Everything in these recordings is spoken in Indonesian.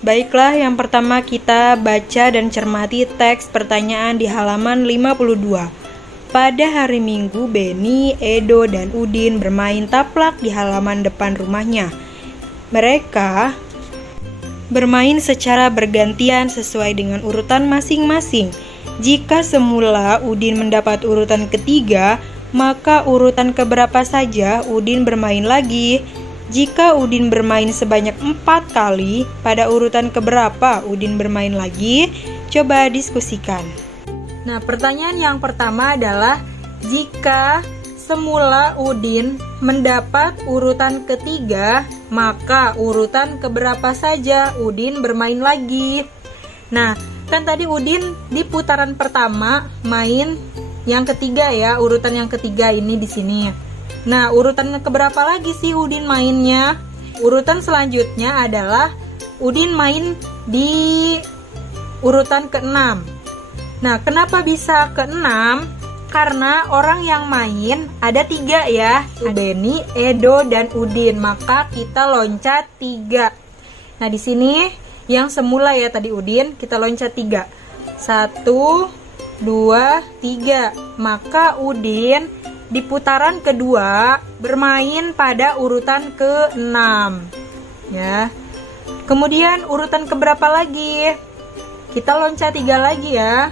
Baiklah, yang pertama kita baca dan cermati teks pertanyaan di halaman 52. Pada hari Minggu, Beni, Edo, dan Udin bermain taplak di halaman depan rumahnya. Mereka bermain secara bergantian sesuai dengan urutan masing-masing. Jika semula Udin mendapat urutan ketiga, maka urutan keberapa saja Udin bermain lagi? Jika Udin bermain sebanyak 4 kali, pada urutan keberapa Udin bermain lagi? Coba diskusikan. Nah, pertanyaan yang pertama adalah jika semula Udin mendapat urutan ketiga, maka urutan keberapa saja Udin bermain lagi? Nah, kan tadi Udin di putaran pertama main yang ketiga ya, urutan yang ketiga ini di sini. Nah, urutan keberapa lagi sih Udin mainnya? Urutan selanjutnya adalah Udin main di urutan ke-6. Nah, kenapa bisa ke-6? Karena orang yang main ada 3 ya, Beni, Edo, dan Udin. Maka kita loncat 3. Nah, di sini yang semula ya tadi Udin, kita loncat 3. 1, 2, 3. Maka Udin di putaran kedua bermain pada urutan ke-6. Ya. Kemudian urutan keberapa lagi? Kita loncat 3 lagi ya.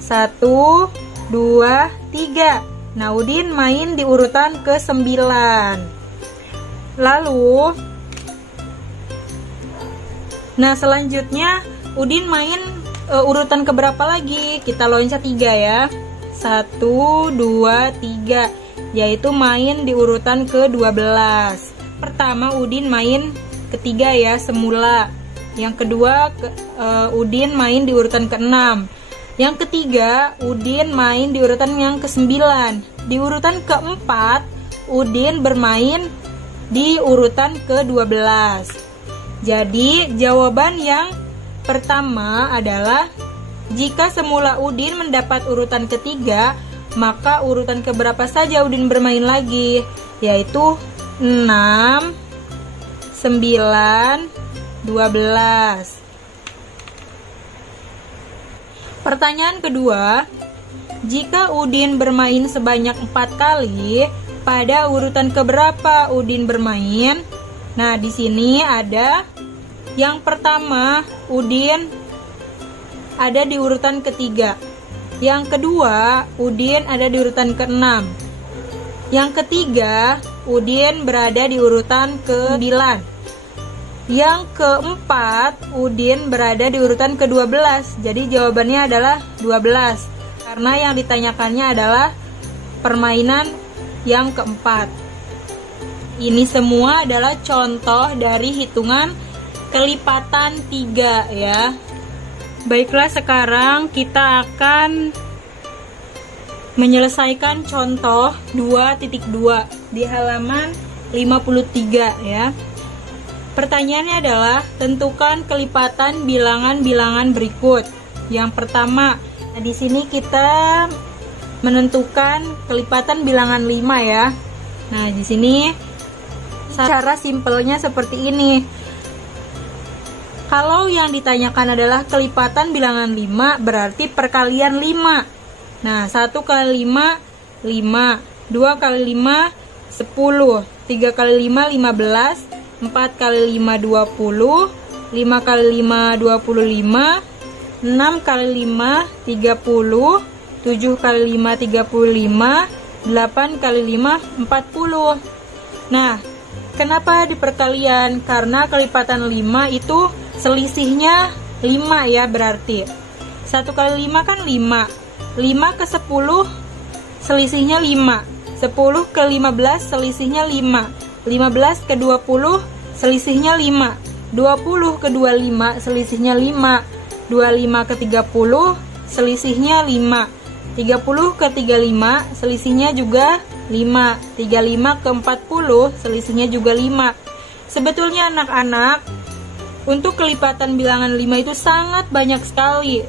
1, 2, 3. Nah, Udin main di urutan ke-9. Lalu, nah selanjutnya Udin main urutan keberapa lagi? Kita loncat 3 ya. 1, 2, 3. Yaitu main di urutan ke-12. Pertama Udin main ketiga ya, semula. Yang kedua Udin main di urutan ke-6. Yang ketiga, Udin main di urutan yang ke-9. Di urutan ke-4, Udin bermain di urutan ke-12. Jadi, jawaban yang pertama adalah jika semula Udin mendapat urutan ketiga, maka urutan keberapa saja Udin bermain lagi? Yaitu 6, 9, 12. Pertanyaan kedua, jika Udin bermain sebanyak 4 kali, pada urutan keberapa Udin bermain? Nah, di sini ada yang pertama, Udin ada di urutan ketiga. Yang kedua, Udin ada di urutan ke-6. Yang ketiga, Udin berada di urutan ke-9. Yang keempat, Udin berada di urutan ke-12. Jadi jawabannya adalah 12. Karena yang ditanyakannya adalah permainan yang keempat. Ini semua adalah contoh dari hitungan kelipatan 3 ya. Baiklah, sekarang kita akan menyelesaikan contoh 2.2 di halaman 53 ya. Pertanyaannya adalah tentukan kelipatan bilangan-bilangan berikut. Yang pertama, di sini kita menentukan kelipatan bilangan 5 ya. Nah, di sini cara simpelnya seperti ini. Kalau yang ditanyakan adalah kelipatan bilangan 5, berarti perkalian 5. Nah, 1 kali 5, 5. 2 kali 5, 10. 3 kali 5, 15. 4 kali 5, 20. 5 kali 5, 25. 6 kali 5, 30. 7 kali 5, 35. 8 kali 5, 40. Nah, kenapa di perkalian? Karena kelipatan 5 itu selisihnya 5 ya, berarti 1 kali 5 kan 5. 5 ke 10 selisihnya 5. 10 ke 15 selisihnya 5. 15 ke 20 selisihnya 5. 20 ke 25 selisihnya 5. 25 ke 30 selisihnya 5. 30 ke 35 selisihnya juga 5. 35 ke 40 selisihnya juga 5. Sebetulnya anak-anak, untuk kelipatan bilangan 5 itu sangat banyak sekali.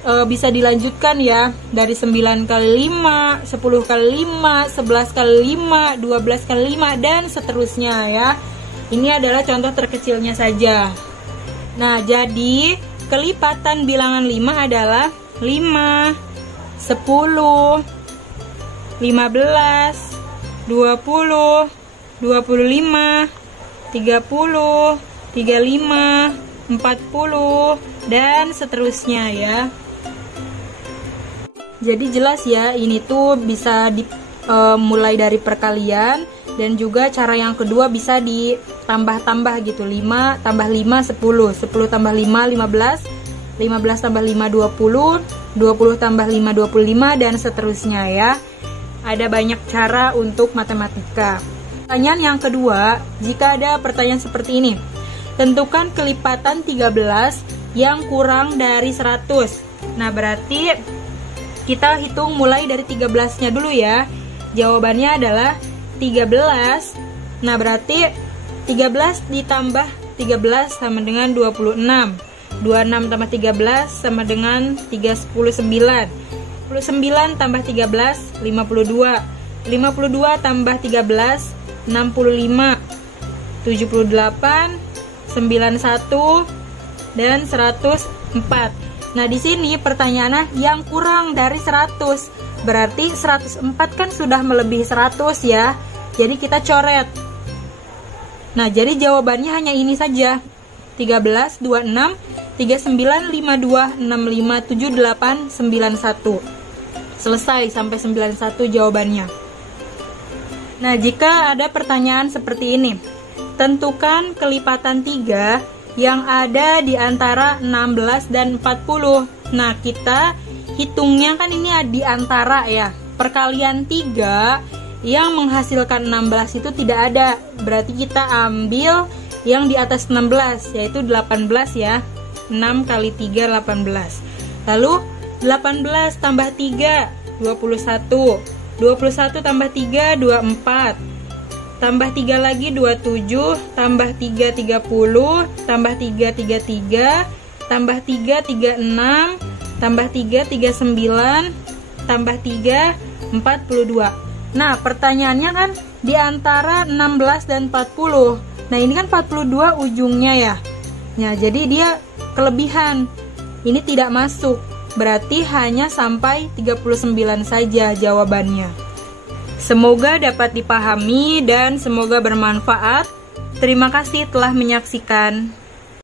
Bisa dilanjutkan ya, dari 9 kali 5, 10 kali 5, 11 kali 5, 12 kali 5, dan seterusnya ya. Ini adalah contoh terkecilnya saja. Nah, jadi kelipatan bilangan 5 adalah 5, 10, 15, 20, 25, 30, 35, 40, dan seterusnya ya. Jadi jelas ya, ini tuh bisa mulai dari perkalian, dan juga cara yang kedua bisa ditambah-tambah gitu. 5 tambah 5 10, 10 tambah 5 15, 15 tambah 5 20, 20 tambah 5 25, dan seterusnya ya. Ada banyak cara untuk matematika. Pertanyaan yang kedua, jika ada pertanyaan seperti ini. Tentukan kelipatan 13 yang kurang dari 100. Nah, berarti kita hitung mulai dari 13-nya dulu ya. Jawabannya adalah 13. Nah, berarti 13 ditambah 13 sama dengan 26. 26 tambah 13 sama dengan 39. 49 tambah 13 52. 52 tambah 13 65. 78, 91, dan 104. Nah, di sini pertanyaannya yang kurang dari 100. Berarti 104 kan sudah melebihi 100 ya. Jadi kita coret. Nah, jadi jawabannya hanya ini saja. 13, 26, 39, 52, 65, 78, 91. Selesai sampai 91 jawabannya. Nah, jika ada pertanyaan seperti ini. Tentukan kelipatan 3 yang ada di antara 16 dan 40. Nah, kita hitungnya kan ini di antara ya. Perkalian 3 yang menghasilkan 16 itu tidak ada. Berarti kita ambil yang di atas 16, yaitu 18 ya. 6 kali 3 18. Lalu 18 tambah 3 21. 21 tambah 3 24. Tambah 3 lagi 27, tambah 3 30, tambah 3 33, tambah 3 36, tambah 3 39, tambah 3 42. Nah, pertanyaannya kan di antara 16 dan 40. Nah, ini kan 42 ujungnya ya. Nah, jadi dia kelebihan. Ini tidak masuk. Berarti hanya sampai 39 saja jawabannya. Semoga dapat dipahami dan semoga bermanfaat. Terima kasih telah menyaksikan.